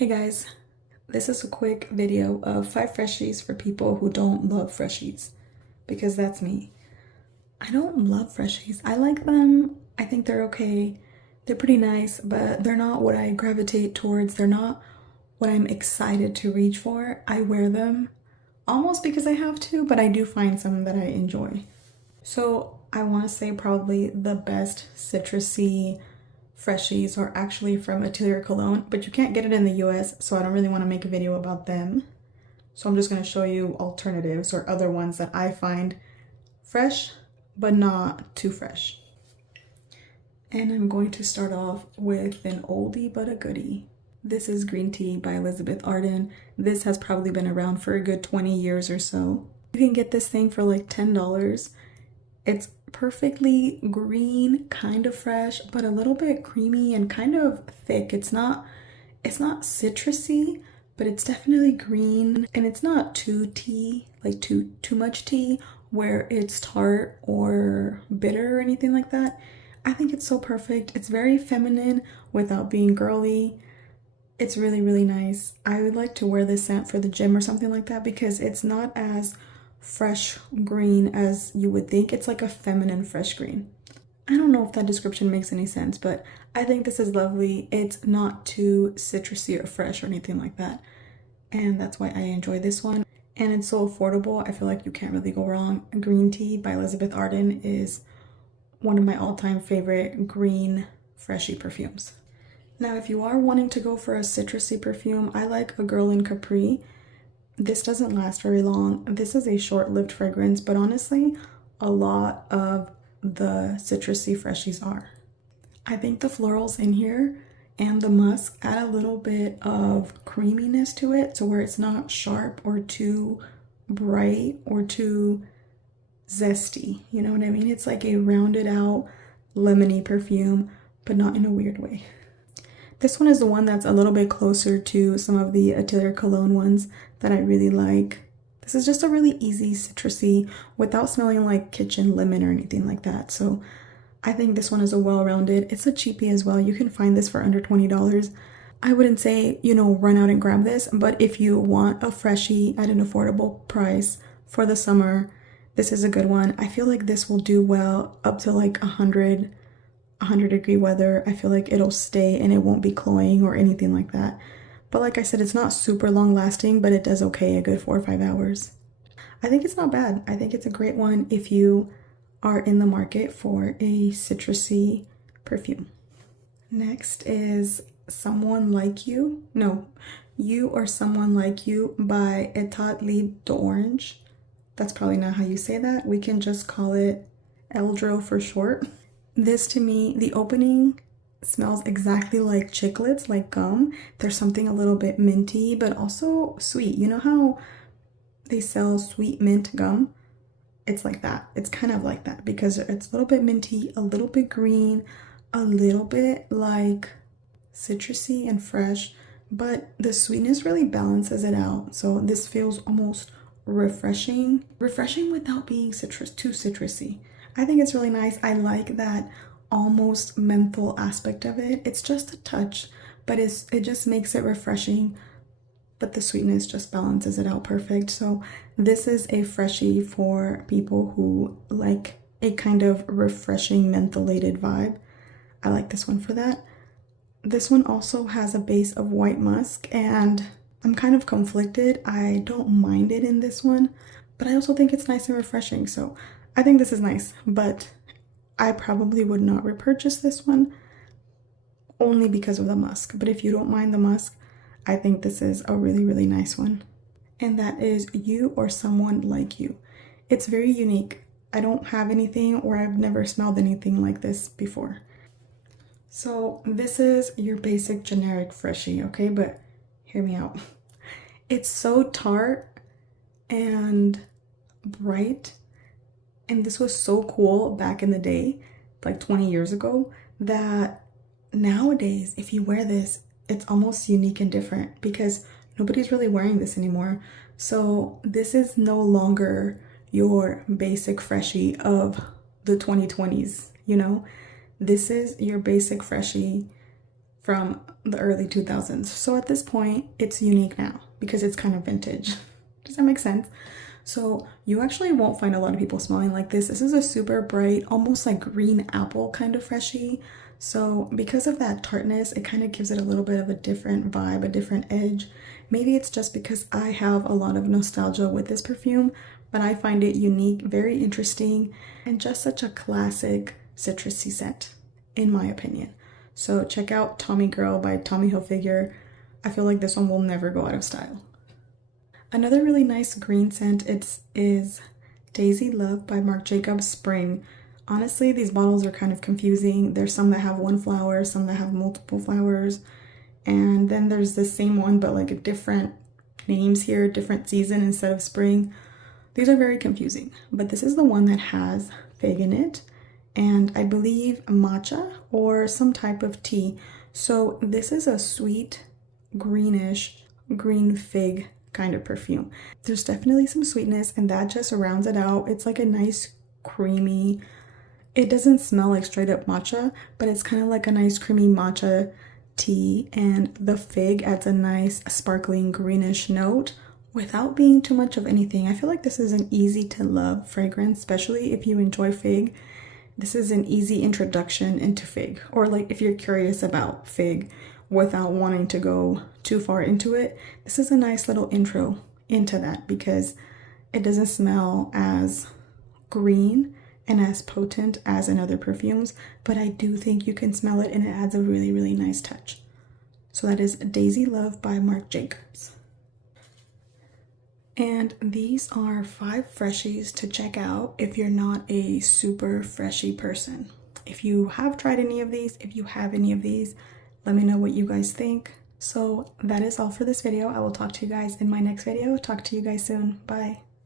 Hey guys, this is a quick video of 5 Freshies for people who don't love Freshies, because that's me. I don't love Freshies. I like them. I think they're okay. They're pretty nice, but they're not what I gravitate towards. They're not what I'm excited to reach for. I wear them almost because I have to, but I do find some that I enjoy. So I want to say probably the best citrusy Freshies are actually from Atelier Cologne, but you can't get it in the US, so I don't really want to make a video about them. So I'm just going to show you alternatives or other ones that I find fresh, but not too fresh. And I'm going to start off with an oldie but a goodie. This is Green Tea by Elizabeth Arden. This has probably been around for a good 20 years or so. You can get this thing for like $10. It's perfectly green, kind of fresh, but a little bit creamy and kind of thick. It's not citrusy, but it's definitely green, and it's not too tea, like too much tea where it's tart or bitter or anything like that. I think it's so perfect. It's very feminine without being girly. It's really, really nice. I would like to wear this scent for the gym or something like that because it's not as fresh green as you would think. It's like a feminine fresh green. I don't know if that description makes any sense, but I think this is lovely. It's not too citrusy or fresh or anything like that, and that's why I enjoy this one. And it's so affordable. I feel like you can't really go wrong. Green Tea by Elizabeth Arden is one of my all-time favorite green Freshie perfumes. Now, if you are wanting to go for a citrusy perfume, I like A Girl in Capri. This doesn't last very long. This is a short-lived fragrance, but honestly, a lot of the citrusy Freshies are. I think the florals in here and the musk add a little bit of creaminess to it, so where it's not sharp or too bright or too zesty. You know what I mean? It's like a rounded out lemony perfume, but not in a weird way. This one is the one that's a little bit closer to some of the Atelier Cologne ones that I really like. This is just a really easy citrusy without smelling like kitchen lemon or anything like that. So I think this one is a well-rounded. It's a cheapie as well. You can find this for under $20. I wouldn't say, run out and grab this, but if you want a Freshie at an affordable price for the summer, this is a good one. I feel like this will do well up to like 100-degree weather. I feel like it'll stay and it won't be cloying or anything like that. But like I said, it's not super long lasting, but it does okay, a good 4 or 5 hours. I think it's not bad. I think it's a great one if you are in the market for a citrusy perfume. Next is Someone Like You. No, You or Someone Like You by Etat Libre d'Orange. That's probably not how you say that. We can just call it Eldro for short. This, to me, the opening smells exactly like chiclets, like gum. There's something a little bit minty, but also sweet. You know how they sell sweet mint gum? It's like that. It's kind of like that because it's a little bit minty, a little bit green, a little bit like citrusy and fresh, but the sweetness really balances it out. So this feels almost refreshing without being too citrusy. I think it's really nice. I like that almost menthol aspect of it. It's just a touch, but it just makes it refreshing, but the sweetness just balances it out perfect. So this is a Freshie for people who like a kind of refreshing mentholated vibe. I like this one for that. This one also has a base of white musk, and I'm kind of conflicted. I don't mind it in this one, but I also think it's nice and refreshing. So I think this is nice, but I probably would not repurchase this one only because of the musk. But if you don't mind the musk, I think this is a really, really nice one. And that is You or Someone Like You. It's very unique. I don't have anything, or I've never smelled anything like this before. So this is your basic generic Freshie, okay? But hear me out. It's so tart and bright. And this was so cool back in the day, like 20 years ago, that nowadays, if you wear this, it's almost unique and different because nobody's really wearing this anymore. So this is no longer your basic Freshie of the 2020s, This is your basic Freshie from the early 2000s. So at this point, it's unique now because it's kind of vintage. Does that make sense? So you actually won't find a lot of people smelling like this. This is a super bright, almost like green apple kind of freshie. So because of that tartness, it kind of gives it a little bit of a different vibe, a different edge. Maybe it's just because I have a lot of nostalgia with this perfume, but I find it unique, very interesting, and just such a classic citrusy scent, in my opinion. So check out Tommy Girl by Tommy Hilfiger. I feel like this one will never go out of style. Another really nice green scent is Daisy Love by Marc Jacobs Spring. Honestly, these bottles are kind of confusing. There's some that have one flower, some that have multiple flowers, and then there's the same one but like a different names here, different season instead of spring. These are very confusing, but this is the one that has fig in it, and I believe matcha or some type of tea. So this is a sweet, greenish, green fig kind of perfume. There's definitely some sweetness, and that just rounds it out. It's like a nice creamy, it doesn't smell like straight up matcha, but it's kind of like a nice creamy matcha tea, and the fig adds a nice sparkling greenish note without being too much of anything. I feel like this is an easy to love fragrance, especially if you enjoy fig. This is an easy introduction into fig, or like if you're curious about fig without wanting to go too far into it, this is a nice little intro into that because it doesn't smell as green and as potent as in other perfumes, but I do think you can smell it and it adds a really, really nice touch. So that is Daisy Love by Marc Jacobs. And these are 5 Freshies to check out if you're not a super freshy person. If you have tried any of these, if you have any of these, let me know what you guys think. So that is all for this video. I will talk to you guys in my next video. Talk to you guys soon. Bye.